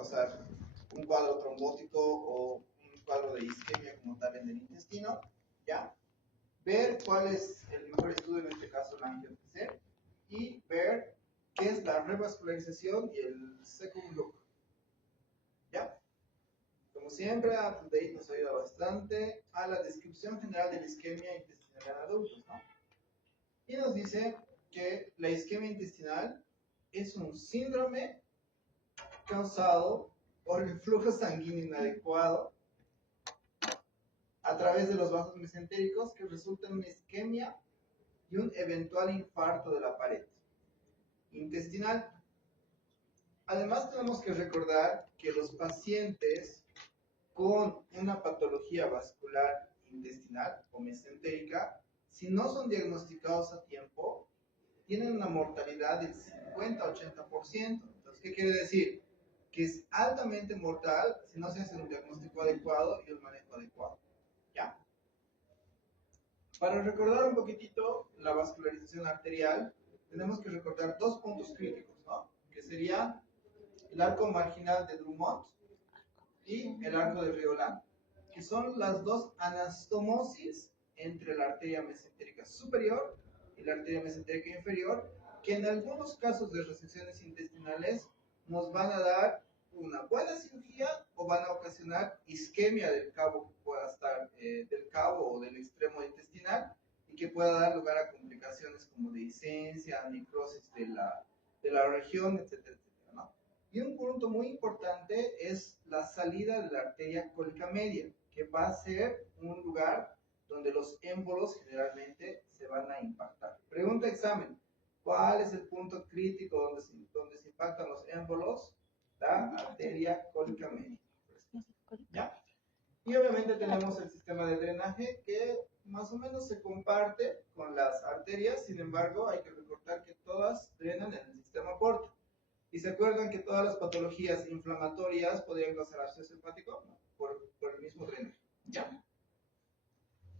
causar un cuadro trombótico o un cuadro de isquemia como tal en el intestino, ¿ya? Ver cuál es el mejor estudio, en este caso la angio-TC, y ver qué es la revascularización y el second look, ¿ya? Como siempre, UpToDate nos ayuda bastante a la descripción general de la isquemia intestinal en adultos, ¿no? Y nos dice que la isquemia intestinal es un síndrome causado por el flujo sanguíneo inadecuado a través de los vasos mesentéricos que resulta en una isquemia y un eventual infarto de la pared intestinal. Además, tenemos que recordar que los pacientes con una patología vascular intestinal o mesentérica, si no son diagnosticados a tiempo, tienen una mortalidad del 50-80%. Entonces, ¿qué quiere decir? Que es altamente mortal si no se hace un diagnóstico adecuado y un manejo adecuado. ¿Ya? Para recordar un poquitito la vascularización arterial, tenemos que recordar dos puntos críticos, ¿no? Que sería el arco marginal de Drummond y el arco de Riolan, que son las dos anastomosis entre la arteria mesentérica superior y la arteria mesentérica inferior, que en algunos casos de resecciones intestinales nos van a dar una buena cirugía o van a ocasionar isquemia del cabo que pueda estar del cabo o del extremo intestinal y que pueda dar lugar a complicaciones como dehiscencia, necrosis de la región, etcétera, etcétera, ¿no? Y un punto muy importante es la salida de la arteria cólica media, que va a ser un lugar donde los émbolos generalmente se van a impactar. Pregunta examen, ¿cuál es el punto crítico donde se impactan los émbolos? La arteria cólica media. ¿Ya? Y obviamente tenemos el sistema de drenaje que más o menos se comparte con las arterias, sin embargo hay que recordar que todas drenan en el sistema porta. ¿Y se acuerdan que todas las patologías inflamatorias podrían causar absceso hepático? ¿No? Por el mismo drenaje. ¿Ya?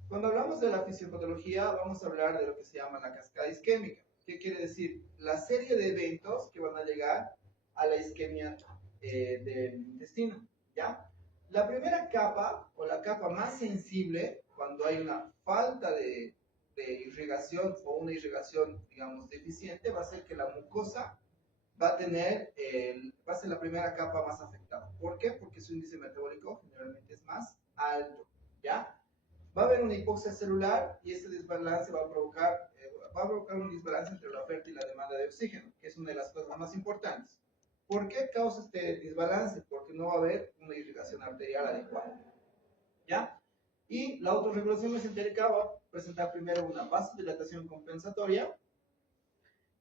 Cuando hablamos de la fisiopatología, vamos a hablar de lo que se llama la cascada isquémica. ¿Qué quiere decir? La serie de eventos que van a llegar a la isquemia del intestino. ¿Ya? La primera capa, o la capa más sensible, cuando hay una falta de irrigación o una irrigación, digamos, deficiente, va a ser que la mucosa va a ser la primera capa más afectada. ¿Por qué? Porque su índice metabólico generalmente es más alto, ¿ya? Va a haber una hipoxia celular y ese desbalance va a provocar un desbalance entre la oferta y la demanda de oxígeno, que es una de las cosas más importantes. ¿Por qué causa este desbalance? Porque no va a haber una irrigación arterial adecuada, ¿ya? Y la autorregulación mesentérica va a presentar primero una vasodilatación compensatoria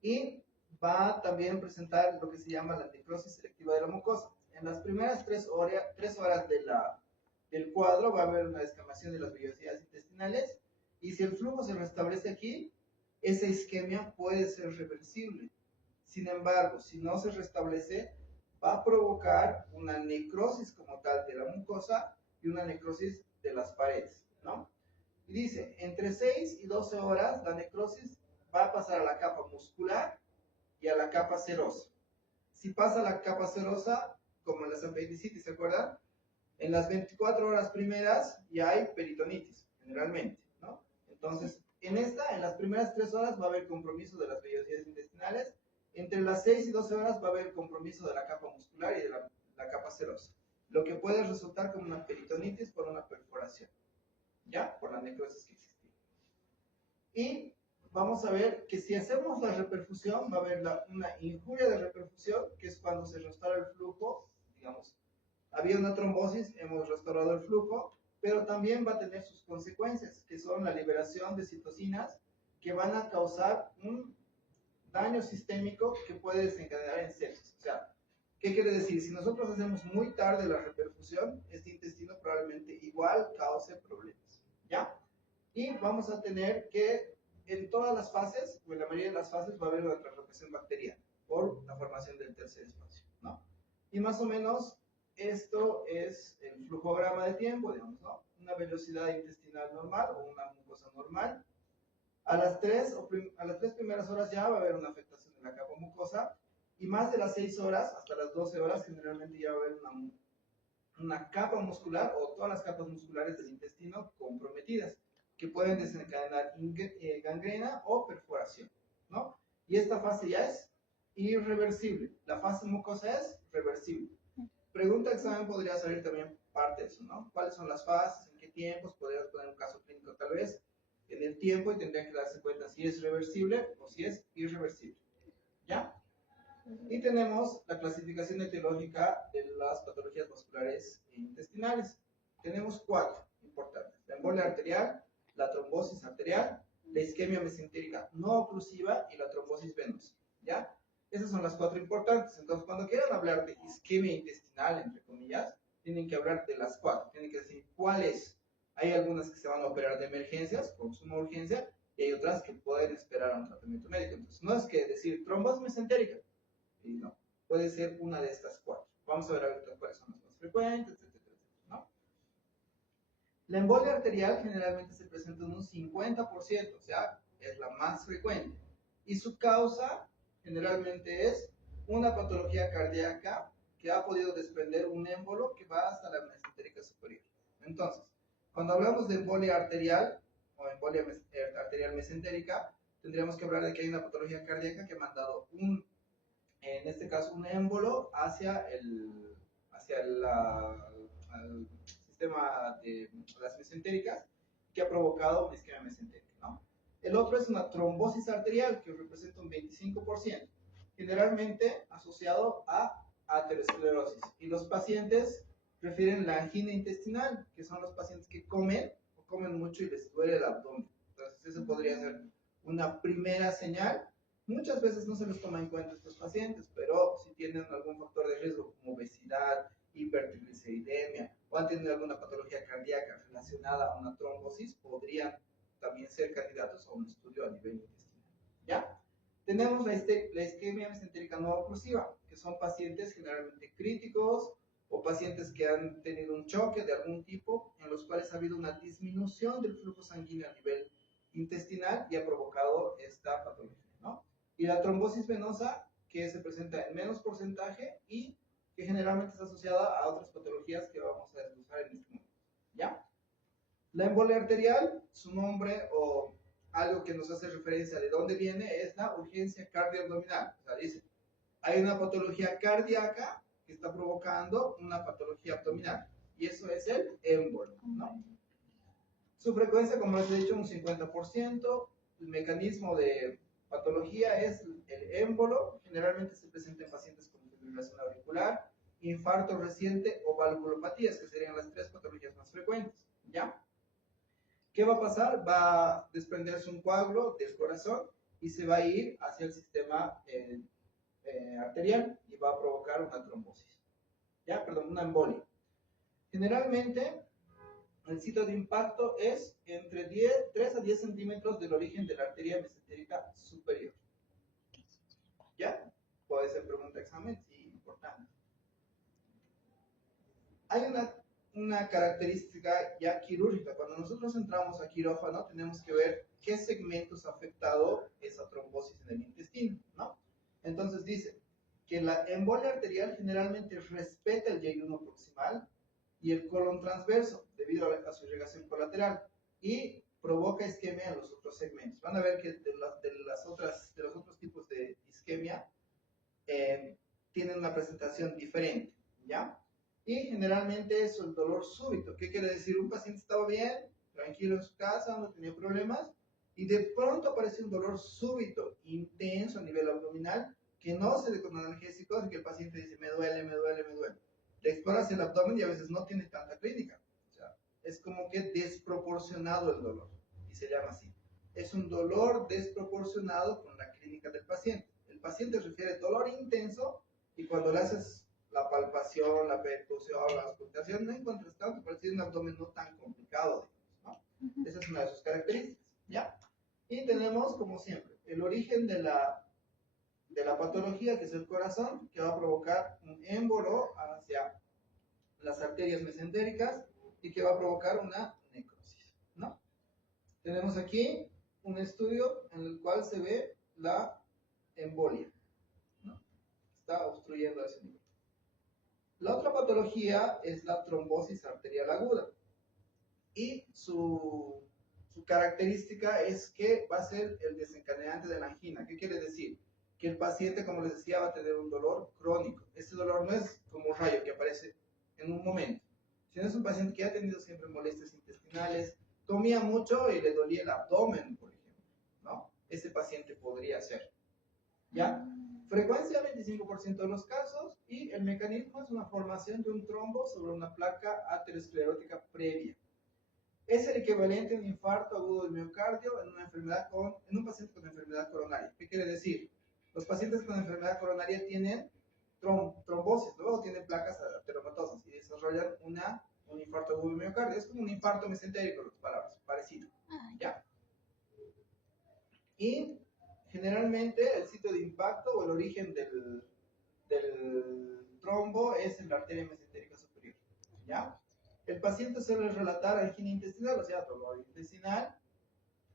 y va a también presentar lo que se llama la necrosis selectiva de la mucosa. En las primeras 3 horas del cuadro va a haber una descamación de las vellosidades intestinales y si el flujo se restablece aquí, esa isquemia puede ser reversible. Sin embargo, si no se restablece, va a provocar una necrosis como tal de la mucosa y una necrosis de las paredes, ¿no? Y dice, entre 6 y 12 horas la necrosis va a pasar a la capa muscular y a la capa serosa. Si pasa a la capa serosa, como en las apendicitis, ¿se acuerdan? En las 24 horas primeras ya hay peritonitis, generalmente, ¿no? Entonces, en las primeras 3 horas va a haber compromiso de las vellosidades intestinales. Entre las 6 y 12 horas va a haber compromiso de la capa muscular y de la capa serosa, lo que puede resultar como una peritonitis por una perforación, ¿ya? Por la necrosis que existía. Y vamos a ver que si hacemos la reperfusión, va a haber una injuria de reperfusión, que es cuando se restaura el flujo, digamos, había una trombosis, hemos restaurado el flujo, pero también va a tener sus consecuencias, que son la liberación de citocinas que van a causar un daño sistémico que puede desencadenar en sepsis. O sea, ¿qué quiere decir? Si nosotros hacemos muy tarde la reperfusión, este intestino probablemente igual cause problemas, ¿ya? Y vamos a tener que en todas las fases, o en la mayoría de las fases, va a haber una translocación bacteriana por la formación del tercer espacio, ¿no? Y más o menos esto es el flujograma de tiempo, digamos, ¿no? Una velocidad intestinal normal o una mucosa normal. A las 3 primeras horas ya va a haber una afectación de la capa mucosa Y más de las 6 horas, hasta las 12 horas, generalmente ya va a haber una capa muscular o todas las capas musculares del intestino comprometidas, que pueden desencadenar gangrena o perforación, ¿no? Y esta fase ya es irreversible. La fase mucosa es reversible. Pregunta examen podría salir también parte de eso, ¿no? ¿Cuáles son las fases? ¿En qué tiempos? Podrías poner un caso clínico tal vez en el tiempo y tendrían que darse cuenta si es reversible o si es irreversible. ¿Ya? Y tenemos la clasificación etiológica de las patologías vasculares e intestinales. Tenemos 4 importantes: la embolia arterial, la trombosis arterial, la isquemia mesentérica no oclusiva y la trombosis venosa. ¿Ya? Esas son las 4 importantes. Entonces, cuando quieran hablar de isquemia intestinal, entre comillas, tienen que hablar de las 4. Tienen que decir cuáles. Hay algunas que se van a operar de emergencias, con suma urgencia, y hay otras que pueden esperar a un tratamiento médico. Entonces, no es que decir trombosis mesentérica, y no, puede ser una de estas 4. Vamos a ver ahorita cuáles son las más frecuentes, etcétera, ¿no? La embolia arterial generalmente se presenta en un 50%, o sea, es la más frecuente. Y su causa generalmente es una patología cardíaca que ha podido desprender un émbolo que va hasta la mesentérica superior. Entonces, cuando hablamos de embolia arterial o embolia arterial mesentérica, tendríamos que hablar de que hay una patología cardíaca que ha mandado en este caso, un émbolo hacia el sistema de las mesentéricas, que ha provocado una isquemia mesentérica, ¿no? El otro es una trombosis arterial, que representa un 25%, generalmente asociado a aterosclerosis. Y los pacientes prefieren la angina intestinal, que son los pacientes que comen o comen mucho y les duele el abdomen. Entonces, eso podría ser una primera señal. Muchas veces no se les toma en cuenta estos pacientes, pero si tienen algún factor de riesgo como obesidad, hipertrigliceridemia o han tenido alguna patología cardíaca relacionada a una trombosis, podrían también ser candidatos a un estudio a nivel intestinal. ¿Ya? Tenemos la isquemia mesentérica no oclusiva, que son pacientes generalmente críticos o pacientes que han tenido un choque de algún tipo, en los cuales ha habido una disminución del flujo sanguíneo a nivel intestinal y ha provocado esta patología, ¿no? Y la trombosis venosa, que se presenta en menos porcentaje y que generalmente está asociada a otras patologías que vamos a desglosar en este momento. ¿Ya? La embolia arterial, su nombre o algo que nos hace referencia de dónde viene es la urgencia cardioabdominal. O sea, dice, hay una patología cardíaca que está provocando una patología abdominal. Y eso es el émbolo, ¿no? Su frecuencia, como les he dicho, un 50%. El mecanismo de patología es el émbolo, generalmente se presenta en pacientes con fibrilación auricular, infarto reciente o valvulopatías, que serían las 3 patologías más frecuentes, ¿ya? ¿Qué va a pasar? Va a desprenderse un coágulo del corazón y se va a ir hacia el sistema arterial y va a provocar una trombosis, ¿ya? Perdón, una embolia. Generalmente, el sitio de impacto es entre 3 a 10 centímetros del origen de la arteria mesentérica superior. ¿Ya? Puede ser pregunta examen, sí, importante. Hay una característica ya quirúrgica. Cuando nosotros entramos a quirófano, tenemos que ver qué segmentos ha afectado esa trombosis en el intestino, ¿no? Entonces dice que la embolia arterial generalmente respeta el J1 proximal y el colon transverso debido a su irrigación colateral y provoca isquemia en los otros segmentos. Van a ver que de los otros tipos de isquemia tienen una presentación diferente, ¿ya? Y generalmente es el dolor súbito. ¿Qué quiere decir? Un paciente estaba bien, tranquilo en su casa, no tenía problemas, y de pronto aparece un dolor súbito, intenso a nivel abdominal, que no se le con analgésicos y que el paciente dice, me duele, me duele, me duele. Le exploras el abdomen y a veces no tiene tanta clínica. O sea, es como que desproporcionado el dolor, y se llama así. Es un dolor desproporcionado con la clínica del paciente. El paciente refiere dolor intenso y cuando le haces la palpación, la percusión, la auscultación, no encuentras tanto, parece un abdomen no tan complicado, digamos, ¿no? Esa es una de sus características, ¿ya? Y tenemos, como siempre, el origen de la patología, que es el corazón, que va a provocar un émbolo hacia las arterias mesentéricas y que va a provocar una necrosis, ¿no? Tenemos aquí un estudio en el cual se ve la embolia, ¿no? está obstruyendo ese nivel. La otra patología es la trombosis arterial aguda. Y su característica es que va a ser el desencadenante de la angina. ¿Qué quiere decir? Que el paciente, como les decía, va a tener un dolor crónico. Este dolor no es como un rayo que aparece en un momento, sino es un paciente que ha tenido siempre molestias intestinales, comía mucho y le dolía el abdomen, por ejemplo, ¿no? Ese paciente podría ser, ¿ya? Frecuencia 25% de los casos, y el mecanismo es una formación de un trombo sobre una placa aterosclerótica previa. Es el equivalente a un infarto agudo del miocardio en un paciente con enfermedad coronaria. ¿Qué quiere decir? Los pacientes con enfermedad coronaria tienen trombosis, luego tienen placas ateromatosas y desarrollan un infarto agudo del miocardio. Es como un infarto mesentérico, en otras palabras, parecido. ¿Ya? Y generalmente el sitio de impacto o el origen del trombo es en la arteria mesentérica superior. ¿Ya? El paciente suele relatar angina intestinal, o sea, dolor intestinal.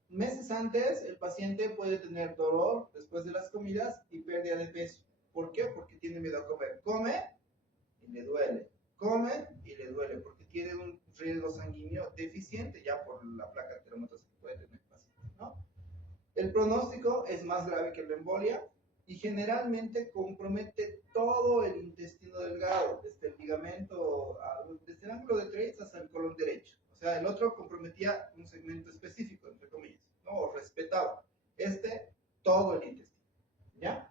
Meses antes, el paciente puede tener dolor después de las comidas y pérdida de peso. ¿Por qué? Porque tiene miedo a comer. Come y le duele. Come y le duele, porque tiene un riesgo sanguíneo deficiente ya por la placa ateromatosa que puede tener el paciente, ¿no? El pronóstico es más grave que la embolia y generalmente compromete todo el intestino delgado, desde el ligamento, desde el ángulo de Treitz hasta el colon derecho. O sea, el otro comprometía un segmento específico, entre comillas, ¿no? O respetaba. Todo el intestino, ¿ya?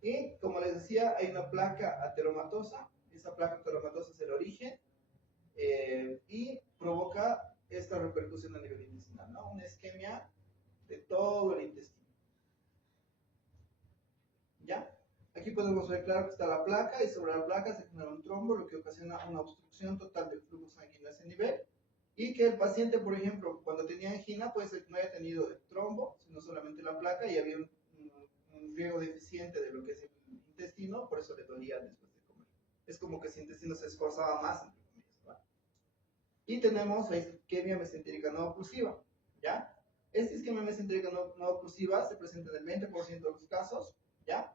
Y como les decía, hay una placa ateromatosa. Esa placa ateromatosa es el origen y provoca esta repercusión a nivel intestinal, ¿no? Una isquemia de todo el intestino. ¿Ya? Aquí podemos ver claro que está la placa y sobre la placa se genera un trombo, lo que ocasiona una obstrucción total del flujo sanguíneo a ese nivel, y que el paciente, por ejemplo, cuando tenía angina, puede ser que no haya tenido el trombo, sino solamente la placa, y había un riego deficiente de lo que es el intestino, por eso le dolía después de comer. Es como que su intestino se esforzaba más, entre comillas, ¿va? Y tenemos la isquemia mesentérica no oclusiva, ¿ya? Esta isquemia mesentérica no oclusiva se presenta en el 20% de los casos, ¿ya?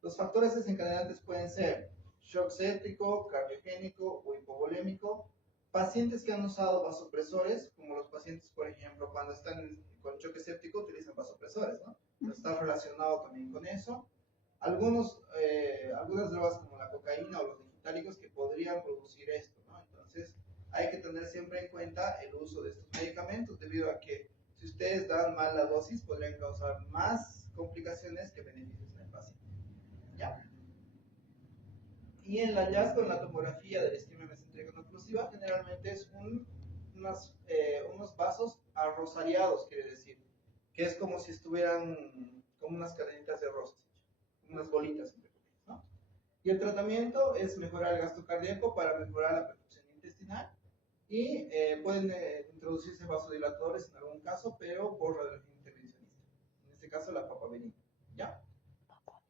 Los factores desencadenantes pueden ser shock séptico, cardiogénico o hipovolémico. Pacientes que han usado vasopresores, como los pacientes, por ejemplo, cuando están con choque séptico utilizan vasopresores, ¿no? Está relacionado también con eso. Algunas drogas como la cocaína o los digitálicos que podrían producir esto, ¿no? Entonces, hay que tener siempre en cuenta el uso de estos medicamentos, debido a que si ustedes dan mal la dosis, podrían causar más complicaciones que beneficios en el paciente. ¿Ya? Y en el hallazgo en la tomografía de la isquemia mesentérica no oclusiva, generalmente es unos vasos arrosariados, quiere decir, que es como si estuvieran como unas cadenitas de rosas, unas bolitas, ¿no? Y el tratamiento es mejorar el gasto cardíaco para mejorar la perfusión intestinal, y pueden introducirse vasodilatadores en algún caso, pero por radiología intervencionista, en este caso la papaverina, ¿ya?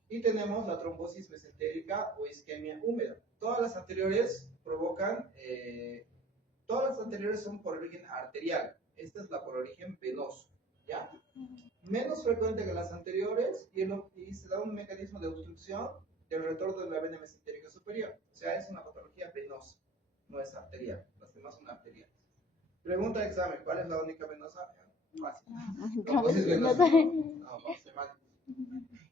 Y tenemos la trombosis mesentérica o isquemia húmeda. Todas las anteriores son por origen arterial. Esta es la por origen venoso, ¿ya? Menos frecuente que las anteriores, y se da un mecanismo de obstrucción del retorno de la vena mesentérica superior. O sea, es una patología venosa, no es arterial. Las demás son arteriales. Pregunta de examen: ¿cuál es la única venosa? Fácil. Trombosis venosa. No,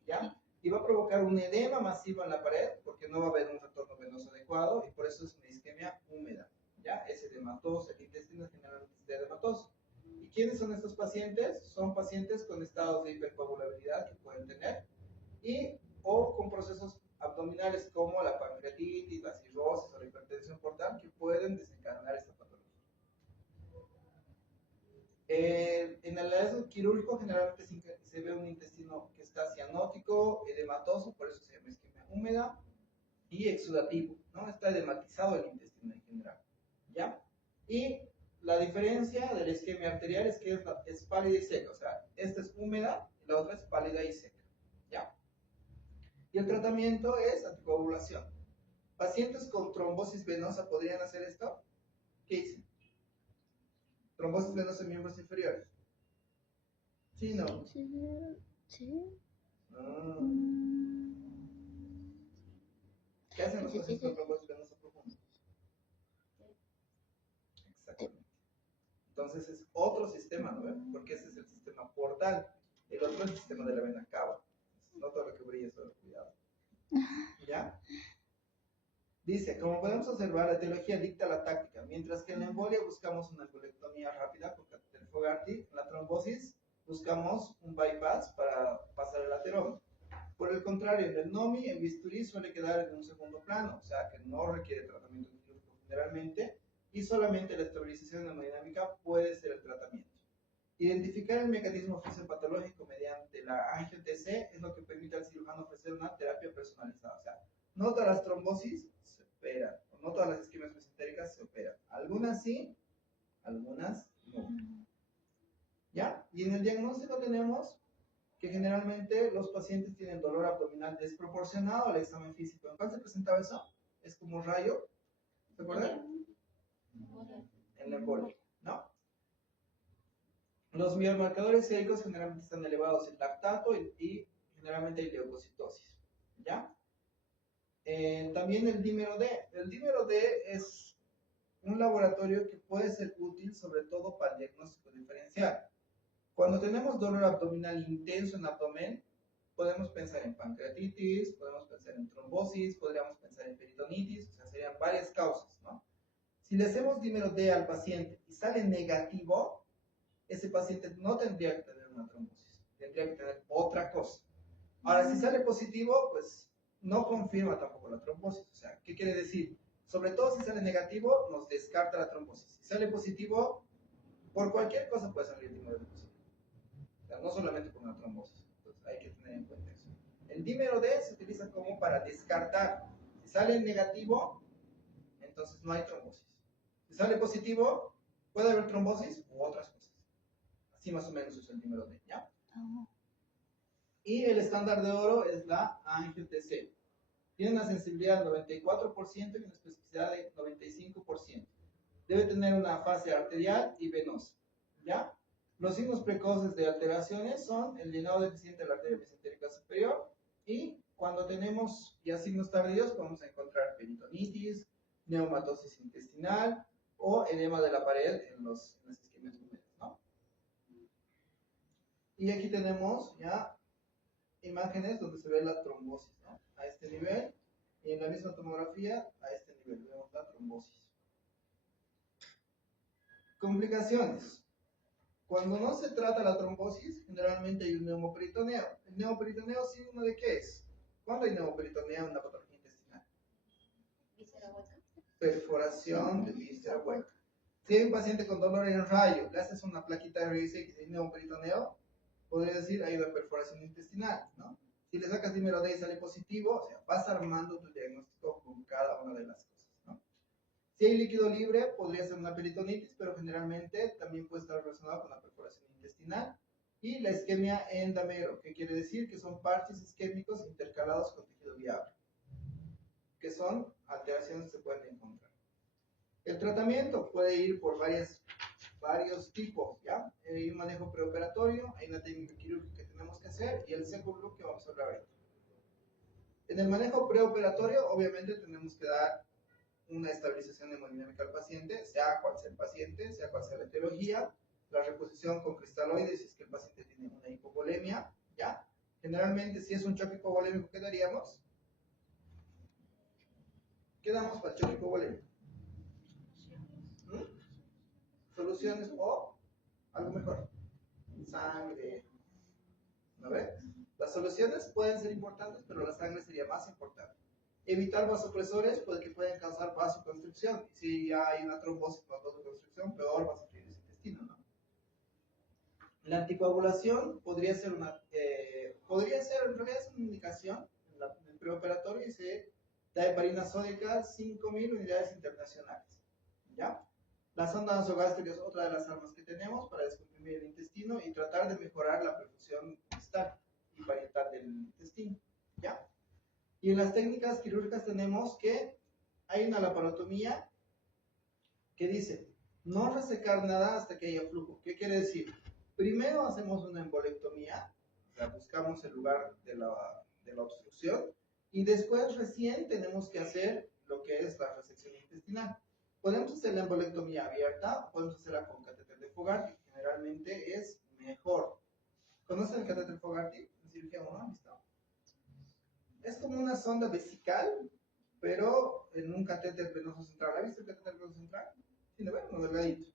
¿ya? Y va a provocar un edema masivo en la pared, porque no va a haber un retorno venoso adecuado, y por eso es una isquemia húmeda, ¿ya? Es edematoso, el intestino generalmente es edematoso. ¿Y quiénes son estos pacientes? Son pacientes con estados de hipercoagulabilidad que pueden tener, o con procesos abdominales como la pancreatitis, la cirrosis o la hipertensión portal, que pueden desencadenar esta patología. En el hallazgo quirúrgico generalmente se ve un intestino que está cianótico, edematoso, por eso se llama isquemia húmeda, y exudativo, ¿no? Está edematizado el intestino en general, ¿ya? Y la diferencia de la isquemia arterial es que es pálida y seca, o sea, esta es húmeda y la otra es pálida y seca, ¿ya? Y el tratamiento es anticoagulación. ¿Pacientes con trombosis venosa podrían hacer esto? ¿Qué dicen? Trombosis venosa en miembros inferiores. ¿Sí, no? Sí. Ah. ¿Qué hacen los pacientes con trombosis venosa profunda? Exactamente. Entonces es otro sistema, ¿no ven? Porque ese es el sistema portal. El otro es el sistema de la vena cava. No todo lo que brilla, solo cuidado. ¿Ya? Dice, como podemos observar, la etiología dicta la táctica, mientras que en la embolia buscamos una embolectomía rápida con catéter Fogarty, en la trombosis buscamos un bypass para pasar el ateroma. Por el contrario, en el NOMI, el bisturí suele quedar en un segundo plano, o sea que no requiere tratamiento quirúrgico generalmente, y solamente la estabilización hemodinámica puede ser el tratamiento. Identificar el mecanismo fisiopatológico mediante la angio-TC es lo que permite al cirujano ofrecer una terapia personalizada. O sea, no todas las trombosis se operan, o no todas las isquemias mesentéricas se operan. Algunas sí, algunas no. ¿Ya? Y en el diagnóstico tenemos que generalmente los pacientes tienen dolor abdominal desproporcionado al examen físico. ¿En cuál se presentaba eso? Es como un rayo. ¿Se acuerdan? En la embolia, ¿no? Los biomarcadores séricos generalmente están elevados en lactato y generalmente hay leucocitosis, ¿ya? También el dímero D. El dímero D es un laboratorio que puede ser útil sobre todo para el diagnóstico diferencial. Cuando tenemos dolor abdominal intenso en abdomen, podemos pensar en pancreatitis, podemos pensar en trombosis, podríamos pensar en peritonitis, o sea, serían varias causas, ¿no? Si le hacemos dímero D al paciente y sale negativo, ese paciente no tendría que tener una trombosis, tendría que tener otra cosa. Ahora, si sale positivo, pues no confirma tampoco la trombosis. O sea, ¿qué quiere decir? Sobre todo si sale negativo, nos descarta la trombosis. Si sale positivo, por cualquier cosa puede salir dímero D positivo. O sea, no solamente por una trombosis. Entonces, hay que tener en cuenta eso. El dímero D se utiliza como para descartar. Si sale negativo, entonces no hay trombosis. Si sale positivo, puede haber trombosis u otras cosas. Así más o menos es el dímero D, ¿ya? Y el estándar de oro es la angio-TC. Tiene una sensibilidad del 94% y una especificidad de 95%. Debe tener una fase arterial y venosa, ¿ya? Los signos precoces de alteraciones son el llenado deficiente de la arteria mesentérica superior y cuando tenemos ya signos tardíos podemos encontrar peritonitis, neumatosis intestinal o edema de la pared en las isquemias húmedas, ¿no? Y aquí tenemos ya imágenes donde se ve la trombosis, ¿no? A este nivel, y en la misma tomografía a este nivel vemos la trombosis. Complicaciones. Cuando no se trata la trombosis, generalmente hay un neumoperitoneo. ¿El neumoperitoneo signo de qué es? ¿Cuándo hay neumoperitoneo en una patología intestinal? Víscera hueca. Perforación de víscera hueca. Si hay un paciente con dolor en rayo, le haces una plaquita de RBC y hay neumoperitoneo, podría decir hay una perforación intestinal, ¿no? Si le sacas dímero D y sale positivo, o sea, vas armando tu diagnóstico con cada una de las cosas, ¿no? Si hay líquido libre, podría ser una peritonitis, pero generalmente también puede estar relacionado con la perforación intestinal. Y la isquemia endamero, que quiere decir que son parches isquémicos intercalados con tejido viable, que son alteraciones que se pueden encontrar. El tratamiento puede ir por varios tipos, ¿ya? Hay un manejo preoperatorio, hay una técnica quirúrgica que tenemos que hacer y el segundo que vamos a hablar ahorita. En el manejo preoperatorio, obviamente tenemos que dar una estabilización hemodinámica al paciente, sea cual sea el paciente, sea cual sea la etiología, la reposición con cristaloides si es que el paciente tiene una hipovolemia, ¿ya? Generalmente, si es un choque hipovolémico, ¿qué daríamos? ¿Qué damos para el choque hipovolémico? Soluciones o algo mejor, sangre, ¿no ves? Las soluciones pueden ser importantes, pero la sangre sería más importante. Evitar vasopresores que pueden causar vasoconstricción. Si ya hay una trombosis más vasoconstricción, peor va a sufrir ese intestino, ¿no? La anticoagulación podría ser en realidad es una indicación en el preoperatorio y se da heparina sódica 5.000 unidades internacionales, ¿ya? La sonda nasogástrica es otra de las armas que tenemos para descomprimir el intestino y tratar de mejorar la perfusión distal y parietal del intestino, ¿ya? Y en las técnicas quirúrgicas tenemos que hay una laparotomía que dice no resecar nada hasta que haya flujo. ¿Qué quiere decir? Primero hacemos una embolectomía, o sea, buscamos el lugar de la obstrucción Y después recién tenemos que hacer lo que es la resección intestinal. Podemos hacer la embolectomía abierta, podemos hacerla con catéter de Fogarty, que generalmente es mejor. ¿Conocen el catéter Fogarty? En cirugía 1, ¿listo? Es como una sonda vesical, pero en un catéter venoso central. ¿Ha visto el catéter venoso central? Sí, ¿no ven? Uno delgadito.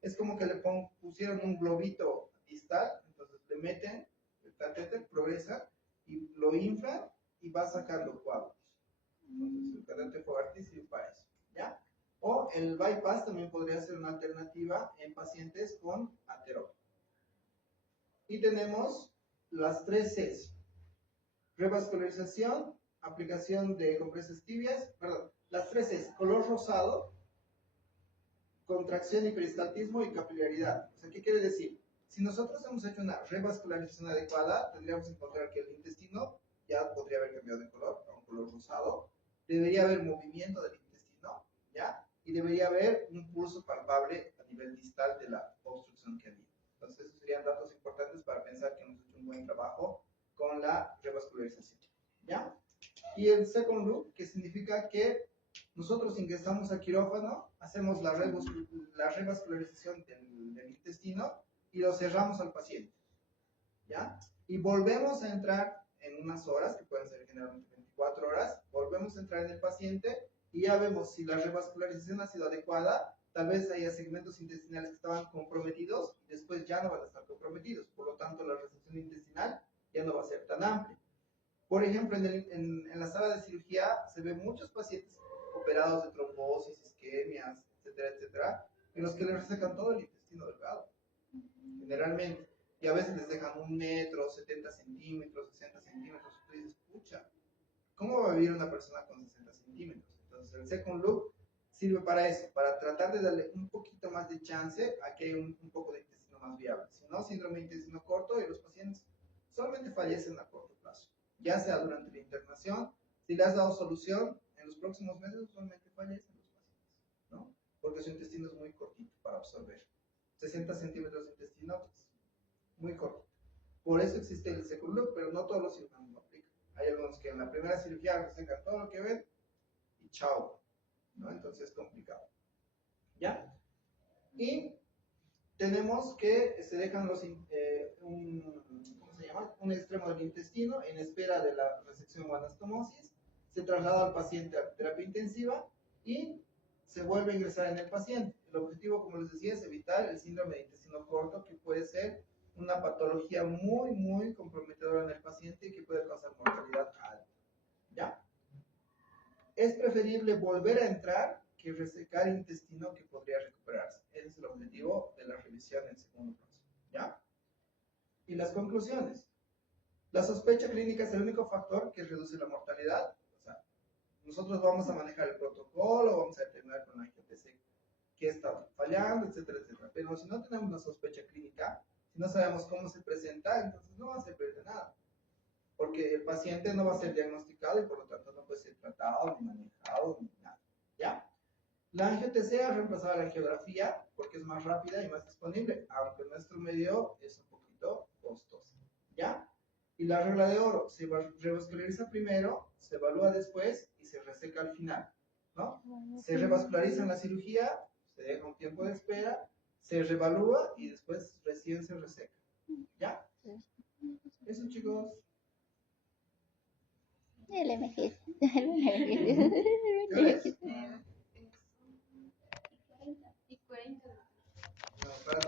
Es como que le pusieron un globito distal, entonces le meten el catéter, progresa, y lo inflan y va sacando coágulos. Entonces el catéter Fogarty sirve para eso, ¿ya? O el bypass también podría ser una alternativa en pacientes con aterosis. Y tenemos las 3 Cs. Revascularización, aplicación de compresas tibias, perdón, las 3 Cs, color rosado, contracción y peristaltismo y capilaridad. O sea, ¿qué quiere decir? Si nosotros hemos hecho una revascularización adecuada, tendríamos que encontrar que el intestino ya podría haber cambiado de color a un color rosado. Debería haber movimiento del intestino, ¿ya? Y debería haber un pulso palpable a nivel distal de la obstrucción que había. Entonces, esos serían datos importantes para pensar que hemos hecho un buen trabajo con la revascularización, ¿ya? Y el second loop, que significa que nosotros ingresamos al quirófano, hacemos la revascularización del intestino y lo cerramos al paciente, ¿ya? Y volvemos a entrar en unas horas, que pueden ser generalmente 24 horas, volvemos a entrar en el paciente y ya vemos si la revascularización ha sido adecuada. Tal vez haya segmentos intestinales que estaban comprometidos y después ya no van a estar comprometidos, por lo tanto la resección intestinal ya no va a ser tan amplia. Por ejemplo, en la sala de cirugía se ven muchos pacientes operados de trombosis, isquemias, etcétera, etcétera, en los que les resecan todo el intestino delgado, generalmente. Y a veces les dejan 1 metro, 70 centímetros, 60 centímetros. Tú dices, pucha, ¿cómo va a vivir una persona con 60 centímetros? Entonces, el second loop sirve para eso, para tratar de darle un poquito más de chance a que haya un poco de intestino más viable. Si no, síndrome de intestino corto y los pacientes solamente fallecen a corto plazo, ya sea durante la internación. Si le has dado solución, en los próximos meses solamente fallecen los pacientes, ¿no? Porque su intestino es muy cortito para absorber. 60 centímetros de intestino, pues, muy corto. Por eso existe el second loop, pero no todos los cirujanos lo aplican. Hay algunos que en la primera cirugía resecan todo lo que ven y chao, ¿no? Entonces es complicado, ¿ya? Y tenemos que se dejan ¿cómo se llama? Un extremo del intestino en espera de la resección o anastomosis, se traslada al paciente a terapia intensiva y se vuelve a ingresar en el paciente. El objetivo, como les decía, es evitar el síndrome de intestino corto, que puede ser una patología muy, muy comprometedora en el paciente y que puede causar mortalidad alta, ¿ya? Es preferible volver a entrar que resecar intestino que podría recuperarse. Ese es el objetivo de la revisión en segundo paso, ¿ya? Y las conclusiones. La sospecha clínica es el único factor que reduce la mortalidad. O sea, nosotros vamos a manejar el protocolo, vamos a determinar con la IGTC qué está fallando, etcétera, etcétera. Pero si no tenemos una sospecha clínica, si no sabemos cómo se presenta, entonces no va a servir de nada. Porque el paciente no va a ser diagnosticado y por lo tanto no puede ser tratado, ni manejado, ni nada, ¿ya? La angiotensina ha reemplazado la angiografía porque es más rápida y más disponible, aunque nuestro medio es un poquito costoso, ¿ya? Y la regla de oro, se revasculariza primero, se evalúa después y se reseca al final, ¿no? Se revasculariza en la cirugía, se deja un tiempo de espera, se revalúa y después recién se reseca, ¿ya? Eso, chicos. El MGS. ¿Qué hora es? Y 40. No, para